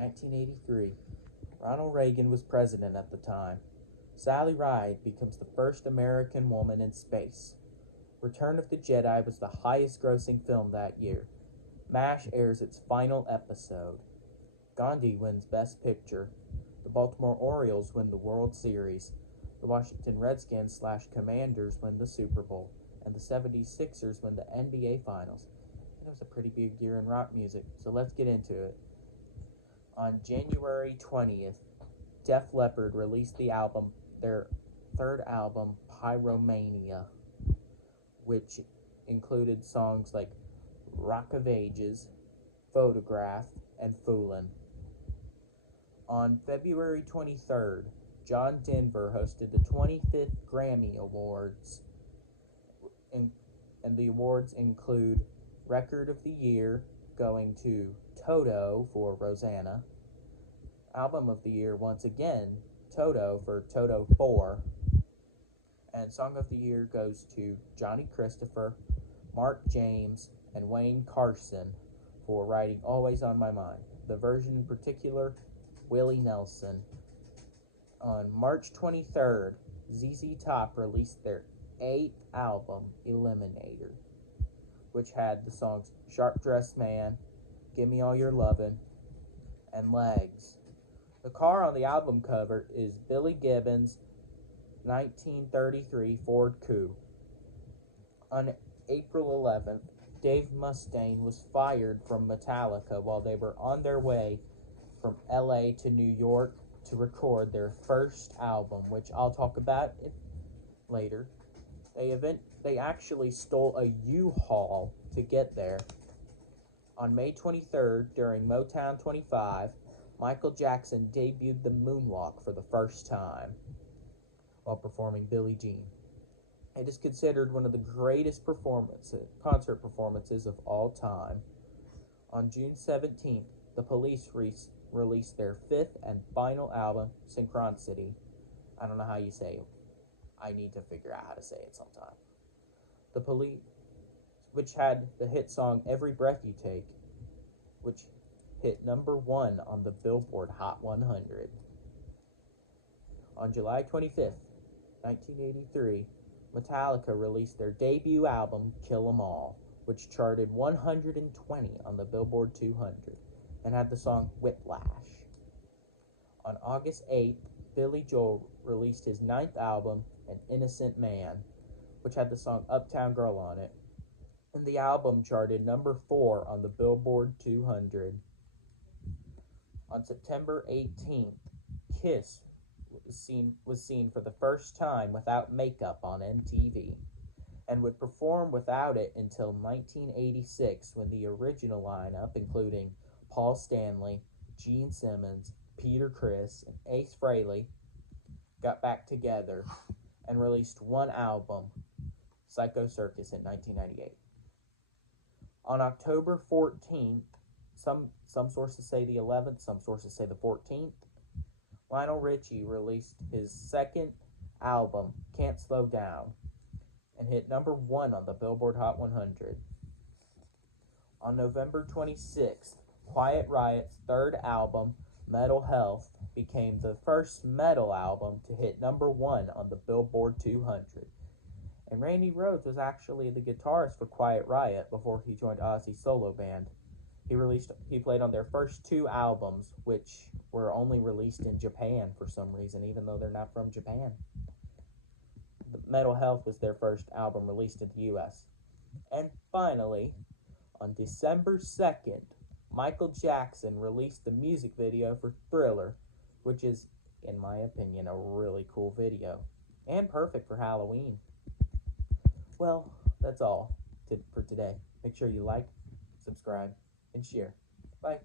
1983. Ronald Reagan was president at the time. Sally Ride becomes the first American woman in space. Return of the Jedi was the highest grossing film that year. MASH airs its final episode. Gandhi wins Best Picture. The Baltimore Orioles win the World Series. The Washington Redskins / Commanders win the Super Bowl. And the 76ers win the NBA Finals. And it was a pretty big year in rock music, so let's get into it. On January 20th, Def Leppard released their third album, Pyromania, which included songs like Rock of Ages, Photograph, and Foolin'. On February 23rd, John Denver hosted the 25th Grammy Awards, and the awards include Record of the Year, going to Toto for Rosanna, Album of the Year once again, Toto for Toto 4, and Song of the Year goes to Johnny Christopher, Mark James, and Wayne Carson for writing Always on My Mind. The version in particular, Willie Nelson. On March 23rd, ZZ Top released their 8th album, Eliminator, which had the songs Sharp Dressed Man, Gimme All Your Lovin', and Legs. The car on the album cover is Billy Gibbons' 1933 Ford Coupe. On April 11th, Dave Mustaine was fired from Metallica while they were on their way from LA to New York to record their first album, which I'll talk about later. They actually stole a U-Haul to get there. On May 23rd, during Motown 25, Michael Jackson debuted the moonwalk for the first time while performing Billie Jean. It is considered one of the greatest concert performances of all time. On June 17th, the Police released their 5th and final album, Synchronicity. I don't know how you say it. I need to figure out how to say it sometime. The Police, which had the hit song Every Breath You Take, which hit number 1 on the Billboard Hot 100. On July 25th, 1983, Metallica released their debut album, Kill 'Em All, which charted 120 on the Billboard 200 and had the song Whiplash. On August 8th, Billy Joel released his 9th album, An Innocent Man, which had the song Uptown Girl on it, and the album charted number 4 on the Billboard 200. On September 18th, Kiss was seen for the first time without makeup on MTV, and would perform without it until 1986, when the original lineup, including Paul Stanley, Gene Simmons, Peter Criss, and Ace Frehley, got back together and released one album, Psycho Circus, in 1998. On October 14th, some sources say the 11th, some sources say the 14th, Lionel Richie released his 2nd album, Can't Slow Down, and hit number 1 on the Billboard Hot 100. On November 26th, Quiet Riot's 3rd album, Metal Health, became the first metal album to hit number 1 on the Billboard 200. And Randy Rhoads was actually the guitarist for Quiet Riot before he joined Ozzy's solo band. He played on their first 2 albums, which were only released in Japan for some reason, even though they're not from Japan. The Metal Health was their first album released in the US. And finally, on December 2nd, Michael Jackson released the music video for Thriller, which is, in my opinion, a really cool video, and perfect for Halloween. Well, that's all for today. Make sure you like, subscribe, and share. Bye.